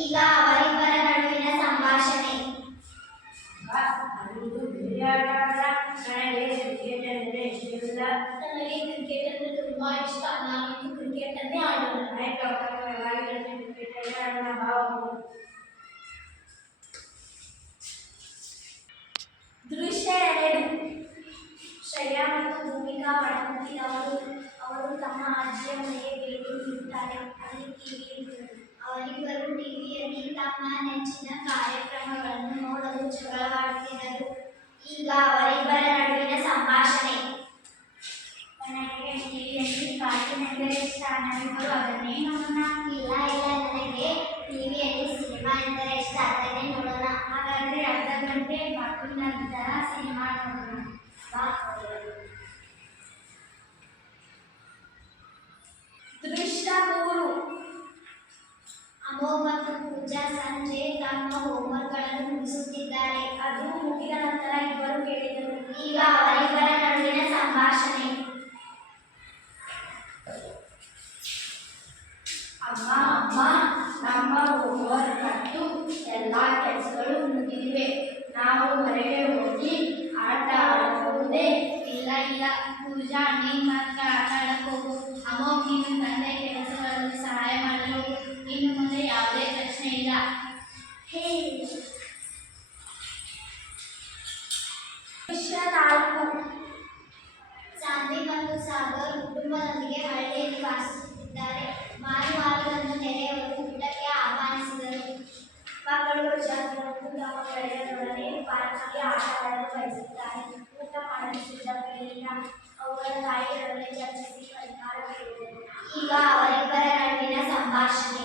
ಈಗ ಅವರಿಬ್ಬರ ನಡುವಿನ ಸಂಭಾಷಣೆ. ನನಗೆ ಕ್ರಿಕೆಟ್ ಅಂದ್ರೆ ತುಂಬಾ ಇಷ್ಟ. ನಾನಿನ್ನು ಕ್ರಿಕೆಟ್ ಅನ್ನೇ ಆಡೋಣ. ದೃಶ್ಯ 2. ಶ್ರೇಯಾ ಮತ್ತು ಭೂಮಿಕಾ ಒಡಹುಟ್ಟಿದವರು. ಅವರು ತಮ್ಮ ಅಜ್ಜಿಯ ಮನೆಗೆ ಭೇಟಿ ನೀಡುತ್ತಾರೆ. ಅಲ್ಲಿ ಟಿವಿ ಇರುತ್ತದೆ. ಅವರಿಬ್ಬರು ಟಿವಿಯಲ್ಲಿ ತಮ್ಮ ನೆಚ್ಚಿನ ಕಾರ್ಯಕ್ರಮಗಳನ್ನು ನೋಡಲು ಜಗಳವಾಡುತ್ತಿದ್ದರು. ಈಗ ಅವರಿಬ್ಬರ ನಡುವಿನ ಸಂಭಾಷಣೆ. ನನಗೆ ಟಿವಿಯಲ್ಲಿ ಕಾರ್ಟೂನ್ ಎಂದರೆ ಇಷ್ಟ. ನಾವಿಬ್ಬರು ಅದನ್ನೇ ನೋಡೋಣ. ಇಲ್ಲ ನನಗೆ ಟಿವಿಯಲ್ಲಿ ಸಿನಿಮಾ ಎಂದರೆ ಇಷ್ಟ. ಅದನ್ನೇ ನೋಡೋಣ. ಹಾಗಾದ್ರೆ ಅರ್ಧ ಗಂಟೆ ಕಾರ್ಟೂನ್ ನಂತರ ಸಿನಿಮಾ ನೋಡೋಣ. ದೃಶ್ಯ 3. ಅಮೋಘ್ ಮತ್ತು ಪೂಜಾ ಸಂಜೆ ತಮ್ಮ ಹೋಮ್ವರ್ಕ್ಗಳನ್ನು ಮುಗಿಸುತ್ತಿದ್ದಾರೆ. ಅದು ಮುಗಿದ ನಂತರ ಇಬ್ಬರು ಕೇಳಿದರು. ಈಗ ಅವರಿಬ್ಬರ ನಡುವಿನ ಸಂಭಾಷಣೆ. ಅಮ್ಮ, ನಮ್ಮ ಹೋಮ್ವರ್ಕ್ ಮತ್ತು ಎಲ್ಲ ಕೆಲಸಗಳು ಮುಗಿದಿವೆ. ನಾವು ಹೊರಗೆ ಹೋಗಿ ಆಟ ಆಡಬಹುದೇ? ಇಲ್ಲ ಪೂಜಾ, ನೀನು ಮಾತ್ರ ಆಟ ಆಡಕ್ಕೆ ಹೋಗು. ಅಮೋಘ್, ನೀನು ತಂದೆ ಕೆಲಸಗಳಲ್ಲಿ ಸಹಾಯ ಮಾಡಲು. ಇನ್ನು ಮುಂದೆ ಯಾವುದೇ ಪ್ರಶ್ನೆ ಇಲ್ಲ. ದೃಶ್ಯ 4. ಸಾನ್ವಿ ಮತ್ತು ಸಾಗರ್ ಕುಟುಂಬದೊಂದಿಗೆ ಹಳ್ಳಿಯಲ್ಲಿ ವಾಸಿಸುತ್ತಿದ್ದಾರೆ. ಭಾನುವಾರದಂದು ನೆರೆಯವರು ಊಟಕ್ಕೆ ಆಹ್ವಾನಿಸಿದರು. ಮಕ್ಕಳು ರಜಾದಿನದಂದು ತಮ್ಮ ಗೆಳೆಯರೊಡನೆ ಪಾರ್ಕ್ನಲ್ಲಿ ಆಟ ಆಡಲು ಬಯಸುತ್ತಾರೆ. ಊಟ ಮಾಡಲು ಸಿದ್ಧವಿರಲಿಲ್ಲ. ಅವುಗಳ ತಾಯಿಯರೊಡನೆ ಚರ್ಚಿಸಿ ಪರಿಹಾರ ಕೇಳಿದರು. ಈಗ ಅವರಿಬ್ಬರ ನಡುವಿನ ಸಂಭಾಷಣೆ.